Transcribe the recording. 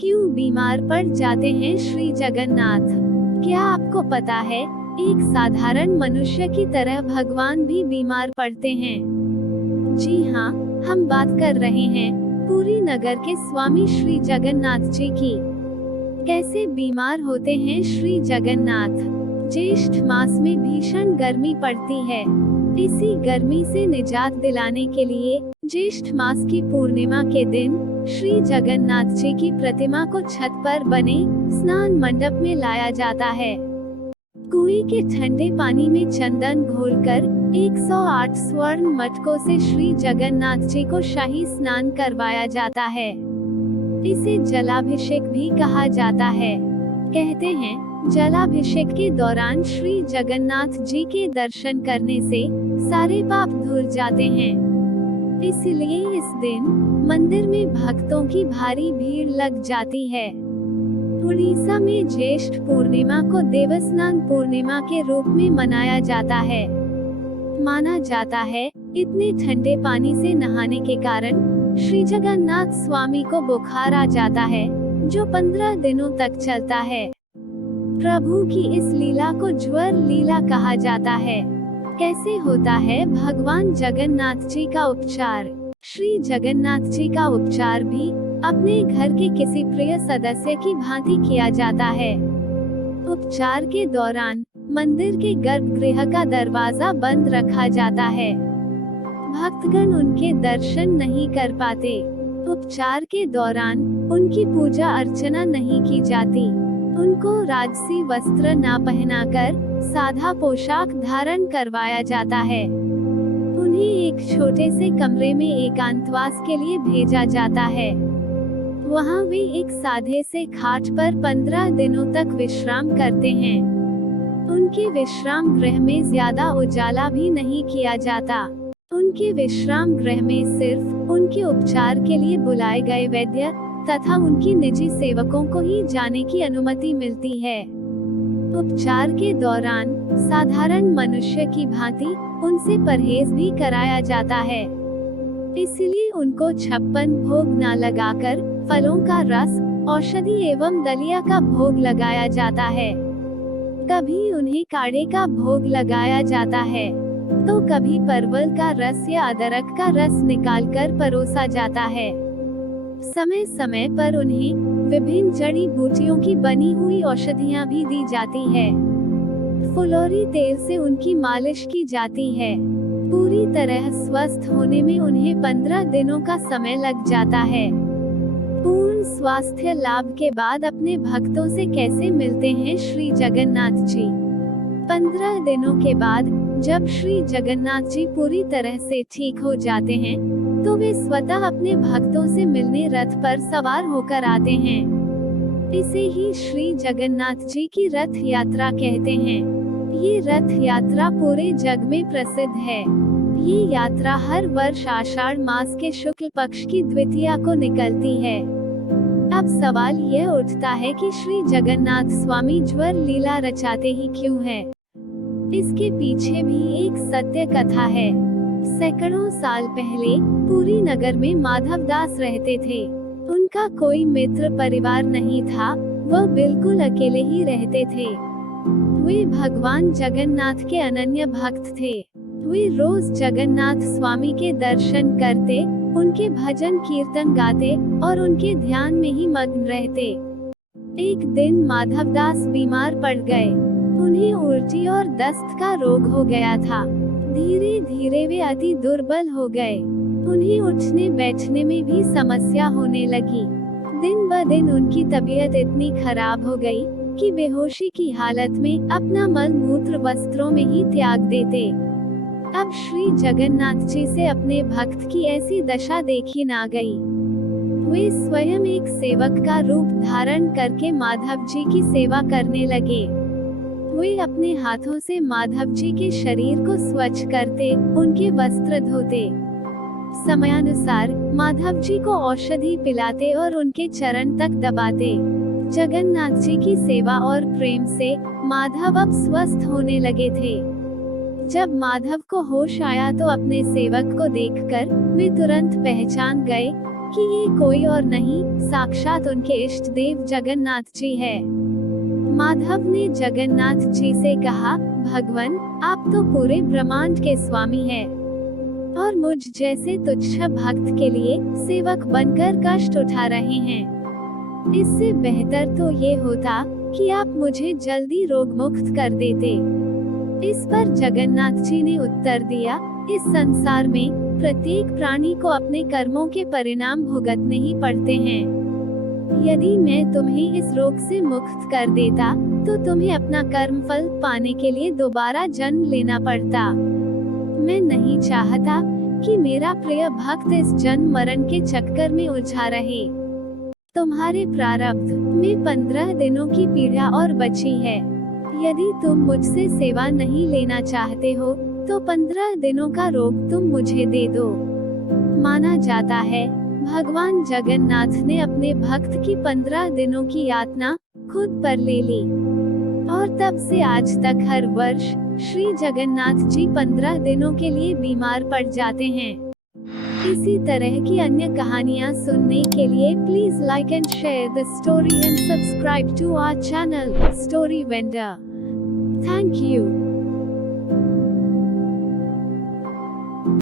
क्यों बीमार पड़ जाते हैं श्री जगन्नाथ? क्या आपको पता है, एक साधारण मनुष्य की तरह भगवान भी बीमार पड़ते हैं। जी हाँ, हम बात कर रहे हैं पुरी नगर के स्वामी श्री जगन्नाथ जी की। कैसे बीमार होते हैं श्री जगन्नाथ? ज्येष्ठ मास में भीषण गर्मी पड़ती है। इसी गर्मी से निजात दिलाने के लिए ज्येष्ठ मास की पूर्णिमा के दिन श्री जगन्नाथ जी की प्रतिमा को छत पर बने स्नान मंडप में लाया जाता है। कुएं के ठंडे पानी में चंदन घोलकर 108 स्वर्ण मटकों से श्री जगन्नाथ जी को शाही स्नान करवाया जाता है। इसे जलाभिषेक भी कहा जाता है। कहते हैं, जलाभिषेक के दौरान श्री जगन्नाथ जी के दर्शन करने से सारे पाप धुल जाते हैं। इसलिए इस दिन मंदिर में भक्तों की भारी भीड़ लग जाती है। उड़ीसा में ज्येष्ठ पूर्णिमा को देवस्नान पूर्णिमा के रूप में मनाया जाता है। माना जाता है, इतने ठंडे पानी से नहाने के कारण श्री जगन्नाथ स्वामी को बुखार आ जाता है, जो 15 दिनों तक चलता है। प्रभु की इस लीला को ज्वर लीला कहा जाता है। कैसे होता है भगवान जगन्नाथ जी का उपचार? श्री जगन्नाथ जी का उपचार भी अपने घर के किसी प्रिय सदस्य की भांति किया जाता है। उपचार के दौरान मंदिर के गर्भगृह का दरवाजा बंद रखा जाता है। भक्तगण उनके दर्शन नहीं कर पाते। उपचार के दौरान उनकी पूजा अर्चना नहीं की जाती। उनको राजसी वस्त्र न पहनाकर सादा पोशाक धारण करवाया जाता है। उन्हें एक छोटे से कमरे में एकांतवास के लिए भेजा जाता है। वहां वे एक सादे से खाट पर 15 दिनों तक विश्राम करते हैं। उनके विश्राम गृह में ज्यादा उजाला भी नहीं किया जाता। उनके विश्राम गृह में सिर्फ उनके उपचार के लिए बुलाए गए वैद्य तथा उनकी निजी सेवकों को ही जाने की अनुमति मिलती है। उपचार के दौरान साधारण मनुष्य की भांति उनसे परहेज भी कराया जाता है। इसलिए उनको 56 भोग न लगाकर फलों का रस, औषधि एवं दलिया का भोग लगाया जाता है। कभी उन्हें काढ़े का भोग लगाया जाता है, तो कभी परवल का रस या अदरक का रस निकालकर परोसा जाता है। समय समय पर उन्हें विभिन्न जड़ी बूटियों की बनी हुई औषधियां भी दी जाती है। फुलौरी तेल से उनकी मालिश की जाती है। पूरी तरह स्वस्थ होने में उन्हें 15 दिनों का समय लग जाता है। पूर्ण स्वास्थ्य लाभ के बाद अपने भक्तों से कैसे मिलते हैं श्री जगन्नाथ जी? 15 दिनों के बाद जब श्री जगन्नाथ जी पूरी तरह से ठीक हो जाते हैं, तो वे स्वतः अपने भक्तों से मिलने रथ पर सवार होकर आते हैं। इसे ही श्री जगन्नाथ जी की रथ यात्रा कहते हैं। ये रथ यात्रा पूरे जग में प्रसिद्ध है। ये यात्रा हर वर्ष आषाढ़ मास के शुक्ल पक्ष की द्वितीया को निकलती है। अब सवाल यह उठता है कि श्री जगन्नाथ स्वामी ज्वर लीला रचाते ही क्यों है? इसके पीछे भी एक सत्य कथा है। सैकड़ों साल पहले पुरी नगर में माधवदास रहते थे। उनका कोई मित्र परिवार नहीं था, वह बिल्कुल अकेले ही रहते थे। वे भगवान जगन्नाथ के अनन्य भक्त थे। वे रोज जगन्नाथ स्वामी के दर्शन करते, उनके भजन कीर्तन गाते और उनके ध्यान में ही मग्न रहते। एक दिन माधवदास बीमार पड़ गए। उन्हें उल्टी और दस्त का रोग हो गया था। धीरे धीरे वे अति दुर्बल हो गए। उन्हें उठने बैठने में भी समस्या होने लगी। दिन ब दिन उनकी तबीयत इतनी खराब हो गई कि बेहोशी की हालत में अपना मल मूत्र वस्त्रों में ही त्याग देते। अब श्री जगन्नाथ जी से अपने भक्त की ऐसी दशा देखी ना गई। वे स्वयं एक सेवक का रूप धारण करके माधव जी की सेवा करने लगे। वे अपने हाथों से माधव जी के शरीर को स्वच्छ करते, उनके वस्त्र धोते। समयानुसार माधव जी को औषधि पिलाते और उनके चरण तक दबाते। जगन्नाथ जी की सेवा और प्रेम से माधव अब स्वस्थ होने लगे थे। जब माधव को होश आया तो अपने सेवक को देखकर वे तुरंत पहचान गए कि ये कोई और नहीं, साक्षात उनके इष्ट देव जगन्नाथ जी है। माधव ने जगन्नाथ जी से कहा, भगवान, आप तो पूरे ब्रह्मांड के स्वामी हैं और मुझ जैसे तुच्छ भक्त के लिए सेवक बनकर कष्ट उठा रहे हैं। इससे बेहतर तो ये होता कि आप मुझे जल्दी रोग मुक्त कर देते। इस पर जगन्नाथ जी ने उत्तर दिया, इस संसार में प्रत्येक प्राणी को अपने कर्मों के परिणाम भुगतने ही पड़ते हैं। यदि मैं तुम्हें इस रोग से मुक्त कर देता तो तुम्हें अपना कर्म फल पाने के लिए दोबारा जन्म लेना पड़ता। मैं नहीं चाहता कि मेरा प्रिय भक्त इस जन्म मरण के चक्कर में उलझा रहे। तुम्हारे प्रारब्ध में 15 दिनों की पीड़ा और बची है। यदि तुम मुझसे सेवा नहीं लेना चाहते हो तो 15 दिनों का रोग तुम मुझे दे दो। माना जाता है भगवान जगन्नाथ ने अपने भक्त की 15 दिनों की यातना खुद पर ले ली और तब से आज तक हर वर्ष श्री जगन्नाथ जी 15 दिनों के लिए बीमार पड़ जाते हैं। इसी तरह की अन्य कहानियाँ सुनने के लिए please like and share the story and subscribe to our channel story vendor. Thank you.